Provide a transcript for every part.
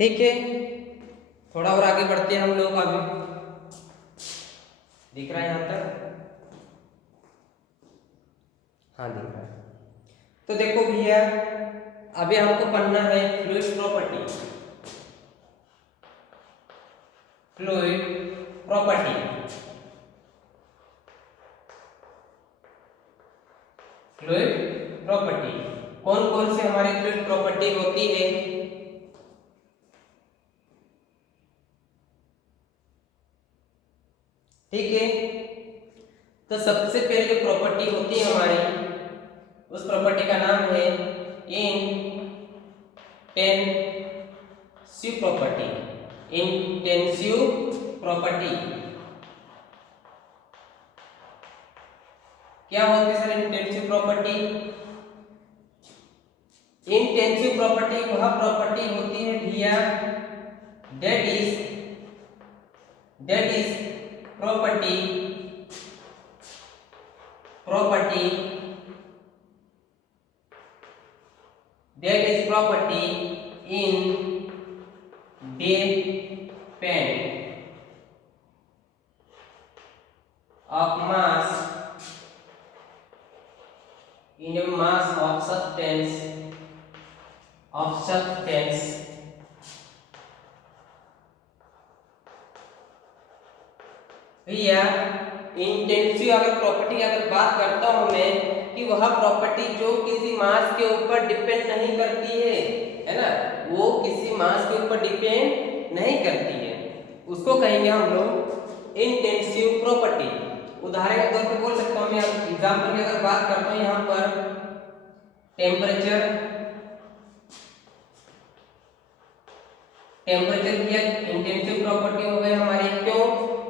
ठीक है, थोड़ा और आगे बढ़ते हैं हम लोग। अभी दिख रहा है यहाँ तक? हाँ दिख रहा है। तो देखो भैया, अभी हमको पढ़ना है fluid property. Fluid property, fluid property कौन कौन से हमारी फ्लूइड प्रॉपर्टी होती है? ठीक है, तो सबसे पहले जो प्रॉपर्टी होती है हमारी, उस प्रॉपर्टी का नाम है इंटेंसिव प्रॉपर्टी। इंटेंसिव प्रॉपर्टी क्या होती है sir? Intensive property, intensive property वह प्रॉपर्टी होती है भैया that is property that is property in depend of mass in a mass of substance भैया इंटेंसिव अगर प्रॉपर्टी की अगर बात करता हूं मैं कि वह प्रॉपर्टी जो किसी मास के ऊपर डिपेंड नहीं करती है ना, वो किसी मास के ऊपर डिपेंड नहीं करती है, उसको कहेंगे हम लोग इंटेंसिव प्रॉपर्टी। उदाहरण के तौर पे बोल सकता हूं मैं, एग्जांपल की अगर बात करता हूं यहाँ पर टेम्परेचर की इंटेंसिव प्रॉपर्टी हो गई हमारी। क्यों?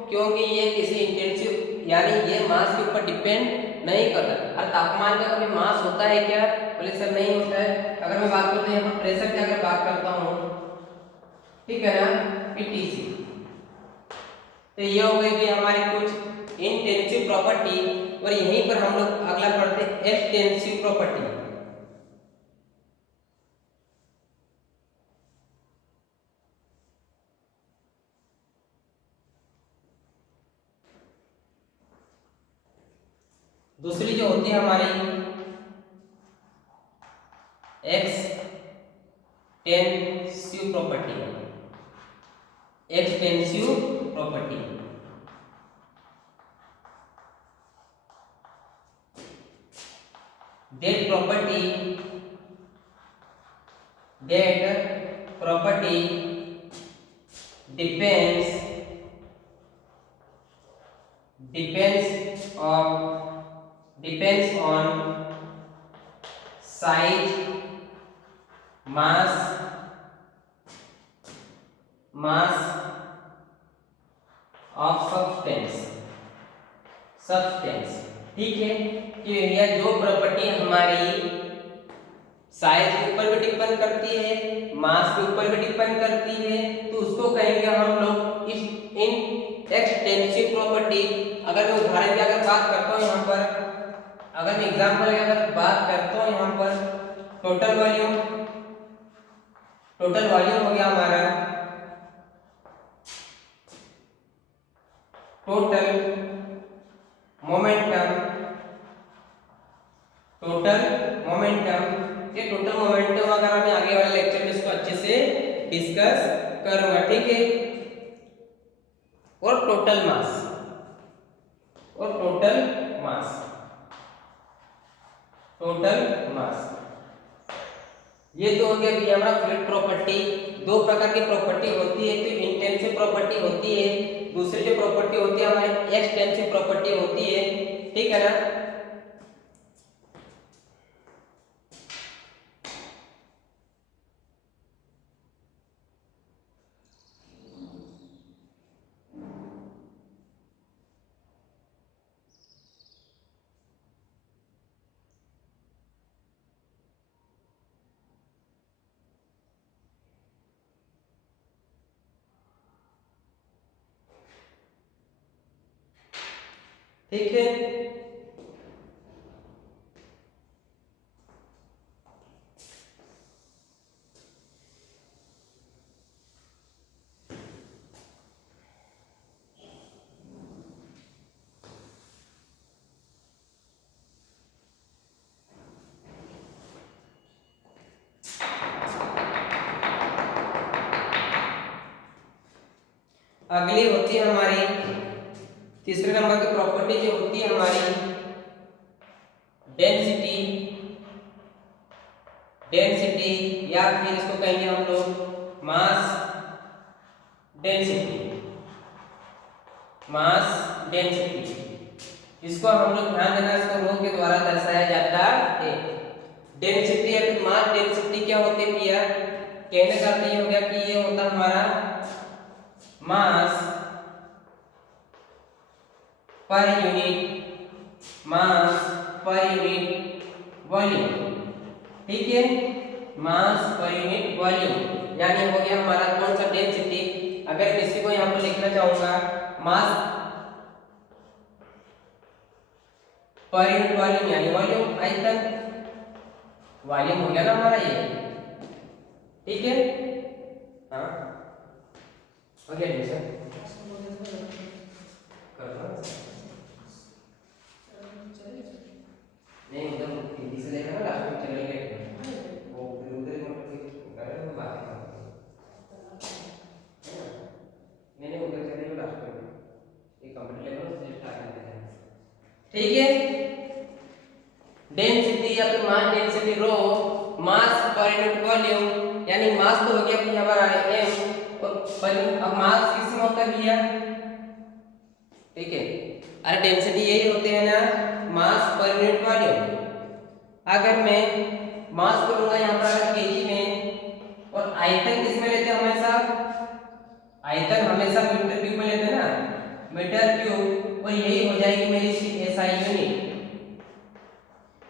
क्योंकि ये किसी इंटेंसिव यानी ये मास के ऊपर डिपेंड नहीं करता। और तापमान का कभी मास होता है क्या? बोले सर नहीं होता है। अगर मैं बात करता हूँ यहाँ प्रेशर की अगर बात करता हूँ, ठीक है ना, पीटीसी, तो ये हो गई भी हमारी कुछ इंटेंसिव प्रॉपर्टी। और यहीं पर हम लोग अगला पढ़ते हैं एक्सटेंसिव प्रॉपर्टी। दूसरी जो होती है हमारी extensive property, extensive property that property depends on size, mass of substance। ठीक है, कि यह जो प्रॉपर्टी हमारी साइज के ऊपर भी डिपेंड करती है, मास के ऊपर भी डिपेंड करती है, तो उसको कहेंगे हम लोग इस इन एक्सटेंसिव प्रॉपर्टी। अगर मैं उदाहरण की अगर बात करता हूँ यहाँ पर, अगर मैं एग्जांपल की अगर बात करता हूँ यहाँ पर, टोटल वॉल्यूम हो गया हमारा, टोटल मोमेंटम, ये टोटल मोमेंटम अगर मैं आगे वाले लेक्चर में इसको अच्छे से डिस्कस करूंगा, ठीक है। और टोटल मास, ये तो हो गया भैया हमारा फ्लूइड प्रॉपर्टी। दो प्रकार की प्रॉपर्टी होती है, तो इंटेंसिव प्रॉपर्टी होती है, दूसरी जो प्रॉपर्टी होती है हमारी एक्सटेंसिव प्रॉपर्टी होती है, ठीक है ना। ठीक है, अगली होती है हमारी तीसरे नंबर की प्रॉपर्टी जो होती है हमारी डेंसिटी। डेंसिटी या फिर इसको कहेंगे हम लोग मास डेंसिटी। मास डेंसिटी, इसको हम लोग ध्यान देना, इसको रो के द्वारा दर्शाया जाता है। डेंसिटी या फिर मास डेंसिटी क्या होती है भैया? कहने का अर्थ ये हो गया कि ये होता हमारा मास पर यूनिट, मास पर यूनिट वॉल्यूम। ठीक है, मास पर यूनिट वॉल्यूम यानी हो गया हमारा कौन सा डेंसिटी। अगर किसी को यहाँ पर लिखना चाहूंगा मास पर यूनिट वॉल्यूम यानी वॉल्यूम आयतन, वॉल्यूम हो गया ना हमारा ये। ठीक है, हाँ हो गया एडमिशन कर दो। नहीं मतलब हिंदी से लेकर ना लास्ट में चलेंगे वो फिर उधर मतलब कर रहे हो बात है ना। नहीं उधर चलेंगे लास्ट में ये कंप्लीट लेवल से स्टार्ट करते हैं। ठीक है, डेंसिटी या फिर मास डेंसिटी रो, मास पर यूनिट वॉल्यूम यानी मास तो हो गया कि हमारा m और पर अब मास किसमें होता है भैया? ठीक है, अरे डेंसिटी यही होते हैं ना, मास पर यूनिट वॉल्यूम। अगर मैं मास को लूंगा यहाँ पर केजी में और आयतन किसमें लेते हैं हमेशा? आयतन हमेशा मीटर क्यूब में लेते हैं ना, मीटर क्यूब, और यही हो जाएगी मेरी SI unit.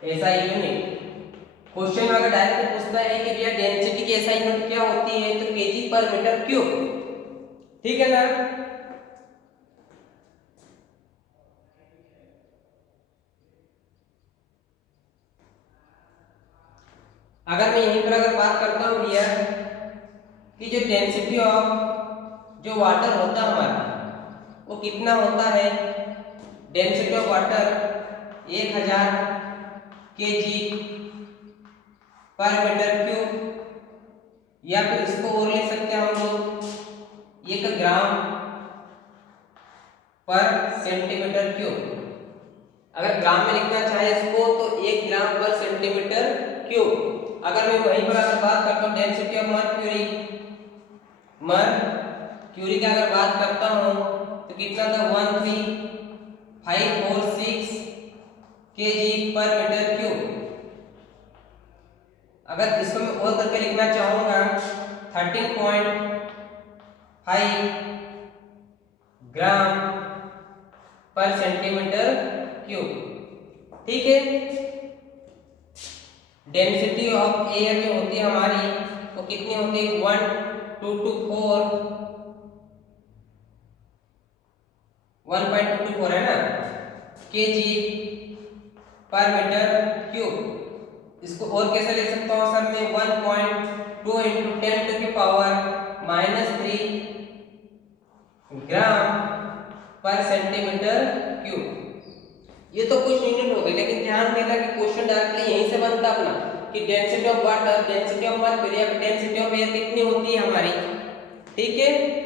SI unit question में अगर डायरेक्ट पूछता है कि भैया डेंसिटी की एसआई यूनिट क्या होती है तो केजी पर मीटर क्यूब। ठीक है ना। अगर मैं यहीं पर अगर बात करता हूं भैया कि जो डेंसिटी ऑफ जो वाटर होता है हमारा वो कितना होता है? डेंसिटी ऑफ वाटर 1000 केजी पर मीटर क्यूब, या फिर इसको और ले सकते हैं हम लोग 1 ग्राम पर सेंटीमीटर क्यूब। अगर ग्राम में लिखना चाहे इसको तो 1 ग्राम पर सेंटीमीटर क्यूब। अगर मैं वहीं पर अगर बात करता हूँ डेंसिटी ऑफ मर्क्यूरी, मर्क्यूरी की अगर बात करता हूँ तो कितना था? 13546 केजी पर मीटर क्यूब। अगर इसको मैं और करके लिखना चाहूंगा 13.5 ग्राम पर सेंटीमीटर क्यूब। ठीक है, डेंसिटी ऑफ एयर जो होती है हमारी वो कितनी होती है? 1.224 है ना, केजी पर मीटर क्यूब। इसको और कैसे ले सकता हूँ सर मैं? 1.2 इंटू 10 टू की पावर -3 ग्राम पर सेंटीमीटर क्यूब। ये तो कुछ यूनिट हो गई, लेकिन ध्यान देना कि क्वेश्चन डायरेक्टली यहीं से बनता अपना कि density of water, density of mercury या डेंसिटी ऑफ एयर कितनी होती है हमारी। ठीक है,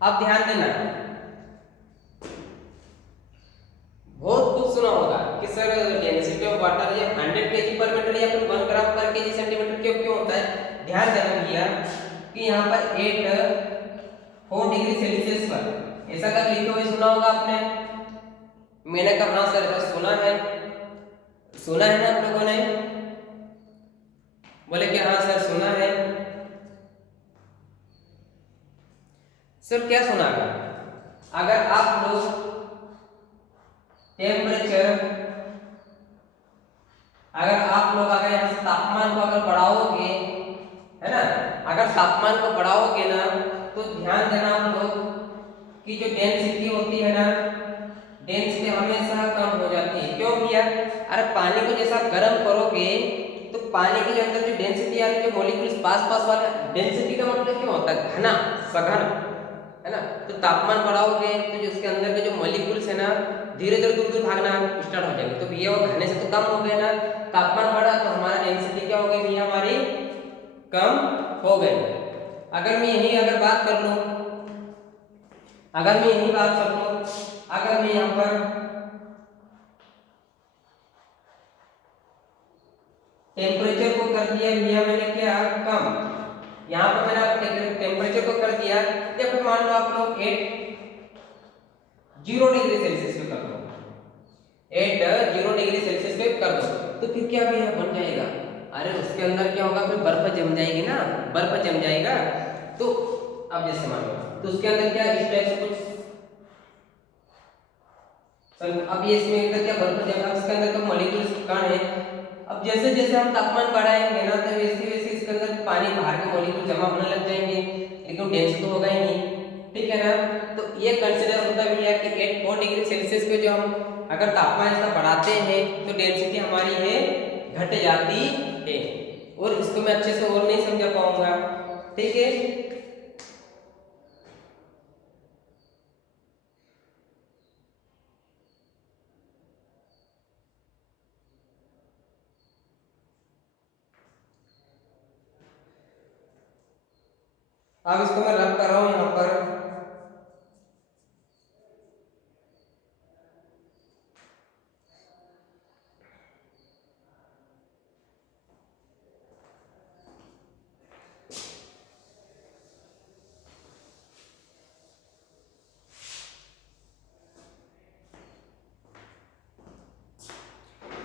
अब ध्यान देना, बहुत कुछ सुना होगा कि सर डेंसिटी ऑफ वाटर ये 100 केजी पर मीटर या फिर 1 ग्राम पर केजी सेंटीमीटर क्यों होता है? ध्यान देना भैया कि यहाँ पर 4 डिग्री सेल्सियस पर ऐसा कर लिखे हुए सुना होगा आपने। मैंने कहा हाँ सर ऐसा सुना है। सुना है ना आप लोगों ने? बोले कि हाँ सर सुना है। सर क्या सुना है? अगर आप लोग टेम्परेचर, अगर यहाँ से तापमान को अगर बढ़ाओगे, है ना, अगर तापमान को बढ़ाओगे ना तो ध्यान देना आप लोग कि जो डेंसिटी होती है ना, डेंसिटी हमेशा कम हो जाती है। क्यों भैया? अरे पानी को जैसा गर्म करोगे तो पानी के अंदर जो डेंसिटी यानी जो मॉलिक्यूल्स पास वाले, डेंसिटी का मतलब क्या होता है? घना, सघन, है ना। तो तापमान बढ़ाओगे तो जो उसके अंदर के जो मॉलिक्यूल्स है ना धीरे धीरे दूर दूर भागना स्टार्ट हो जाएंगे, तो भैया वो भागने से तो कम हो गए ना, तापमान बढ़ा तो हमारा डेंसिटी क्या हो गई भैया हमारी कम हो गई। अगर मैं यही अगर बात कर लूं, अगर मैं यही बात कर लूं, अगर मैं यहाँ पर टेम्परेचर को कर दिया भैया मैंने क्या कम, यहाँ पर मैंने टेम्परेचर को कर दिया या फिर मान लो आप लोग 0 डिग्री सेल्सियस पे कर दो, 0 डिग्री सेल्सियस पे कर दो, तो फिर क्या भैया बन जाएगा, अरे उसके अंदर क्या होगा फिर बर्फ जम जाएगी ना, बर्फ जम जाएगा। तो अब जैसे मान लो तो उसके अंदर क्या इस टाइप से कुछ अब ये इसमें अंदर क्या बर्फ जम, अब इसके अंदर तो मॉलिक्यूल्स कण है, अब जैसे जैसे हम तापमान बढ़ाएंगे ना तो वैसे वैसे इसके अंदर पानी बाहर के मॉलिक्यूल जमा होने लग जाएंगे, लेकिन डेंस तो होगा ही नहीं, ठीक है ना। तो ये कंसीडर होता है भैया कि 4 डिग्री सेल्सियस पे जो हम अगर तापमान इसका बढ़ाते हैं तो डेंसिटी हमारी है घट जाती है, और इसको मैं अच्छे से और नहीं समझा पाऊंगा, ठीक है। अब इसको मैं रब कर रहा हूं यहां पर,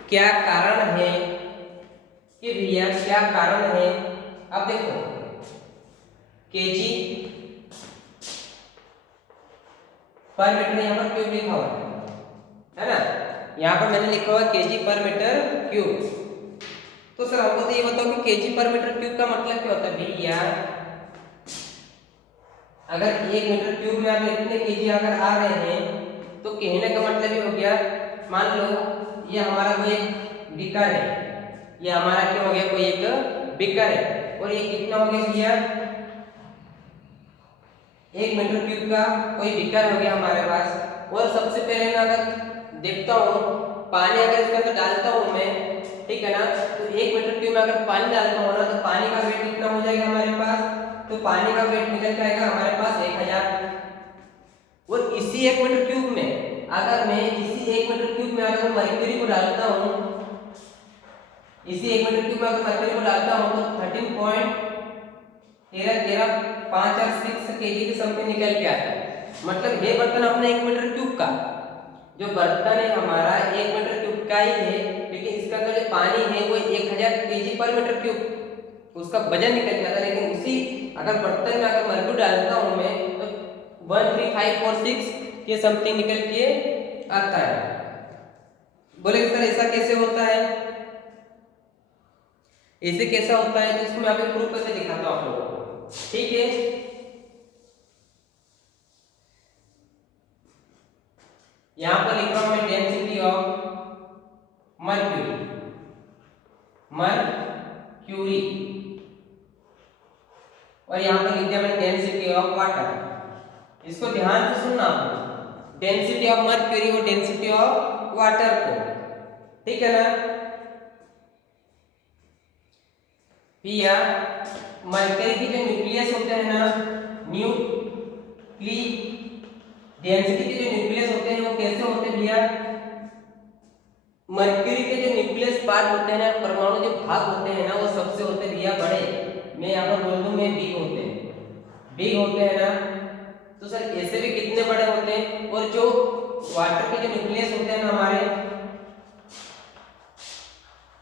क्या कारण है कि भैया क्या कारण है, अब देखो केजी पर मीटर यहाँ पर क्यूब लिखा हुआ है ना, यहाँ पर मैंने लिखा हुआ केजी पर मीटर क्यूब। तो सर हमको तो ये बताओ कि केजी पर मीटर क्यूब का मतलब क्या होता है भैया, अगर 1 मीटर क्यूब में अगर इतने केजी अगर आ रहे हैं तो कहने का मतलब ये हो गया, मान लो ये हमारा कोई एक बीकर है, ये हमारा क्या हो गया कोई एक बीकर है, और ये कितना हो गया भैया 1 मीटर क्यूब का कोई बीकर हो गया हमारे पास। और सबसे पहले मैं अगर देखता हूँ पानी अगर इसके अंदर डालता हूँ मैं, ठीक है ना, तो 1 मीटर क्यूब में अगर पानी डालता हूँ ना तो पानी का वेट कितना हो जाएगा हमारे पास, तो पानी का वेट निकल जाएगा हमारे पास 1000। और इसी 1 मीटर क्यूब में अगर मैं इसी 1 मीटर क्यूब में अगर मरकरी को डालता हूँ, इसी 1 मीटर क्यूब में अगर मरकरी को डालता हूँ तो 13.5 केजी के समथिंग निकल के आता है। मतलब ये बर्तन अपना 1 मीटर क्यूब का जो बर्तन है हमारा 1 मीटर क्यूब का ही है, लेकिन इसका अंदर जो पानी है वो 1000 केजी पर मीटर क्यूब उसका वजन निकल जाता है। लेकिन उसी अगर बर्तन में अगर मरकरी डालता हूँ मैं तो 13546 के समथिंग निकल के आता है। बोले सर ऐसा कैसे होता है, ऐसे कैसा होता है, तो इसको मैं अभी प्रूफ करके दिखाता हूँ आप लोगों को, ठीक है। यहां पर लिख रहा हूं मैं डेंसिटी ऑफ मर्क्यूरी, मर्क्यूरी, और यहां पर लिख दिया मैंने डेंसिटी ऑफ वाटर। इसको ध्यान से सुनना आप, डेंसिटी ऑफ मर्क्यूरी और डेंसिटी ऑफ वाटर को, ठीक है ना। भैया मरकरी की जो न्यूक्लियस होते हैं ना, न्यूक्ली डेंसिटी के जो न्यूक्लियस होते हैं वो कैसे होते हैं भैया, मरकरी के जो न्यूक्लियस पार्ट होते हैं ना, परमाणु जो भाग होते हैं ना वो सबसे होते हैं भैया बड़े, मैं यहाँ पर बोल दूं मैं बिग होते हैं, बिग होते हैं ना। तो सर ऐसे भी कितने बड़े होते हैं, और जो वाटर के जो न्यूक्लियस होते हैं ना हमारे,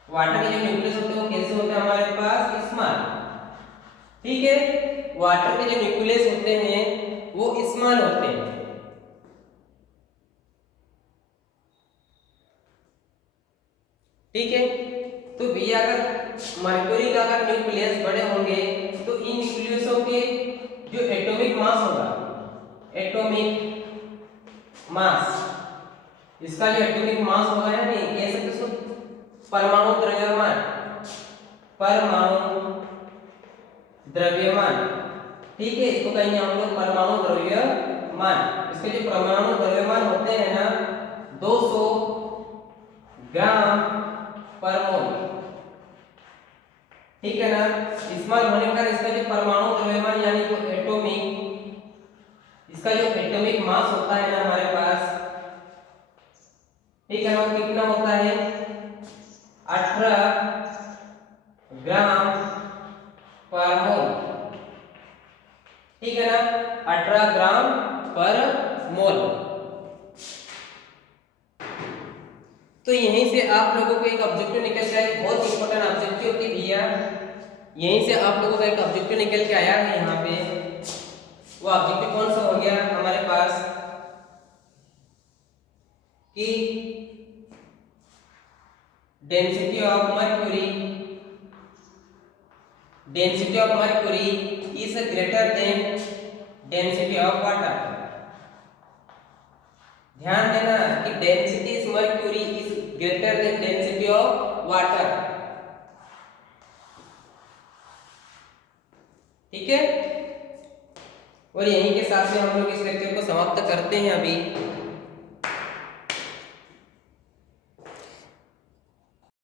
वाटर के जो न्यूक्लियस होते हैं वो कैसे होते हैं हमारे पास स्मॉल, ठीक है। वाटर के जो न्यूक्लियस होते हैं वो स्मॉल होते हैं, ठीक है। तो भैया अगर मरकरी का अगर न्यूक्लियस बड़े होंगे तो इन न्यूक्लियसों के जो एटॉमिक मास होगा, एटॉमिक मास, इसका जो एटॉमिक मास होगा है नहीं कह सकते इसको परमाणु द्रव्यमान, परमाणु द्रव्यमान, ठीक है, इसको कहेंगे हम लोग परमाणु द्रव्यमान। इसके जो परमाणु द्रव्यमान होते हैं ना 200 ग्राम पर मोल, ठीक है ना। स्मॉल होने पर इसका जो परमाणु द्रव्यमान यानी जो एटॉमिक, इसका जो एटॉमिक मास होता है ना हमारे पास, ठीक है ना, कितना होता है 18 ग्राम पर मोल, ठीक है ना, 18 ग्राम पर मोल। तो यहीं से आप लोगों को एक ऑब्जेक्टिव निकल के आया, बहुत इंपॉर्टेंट ऑब्जेक्टिव थी भैया, यहीं से आप लोगों का एक ऑब्जेक्टिव निकल के आया है यहाँ पे। वो ऑब्जेक्टिव कौन सा हो गया हमारे पास कि density of mercury is greater than density of water. ध्यान देना कि density of mercury is greater than density of water, ठीक है। और यहीं के साथ में हम लोग इस लेक्चर को समाप्त करते हैं अभी।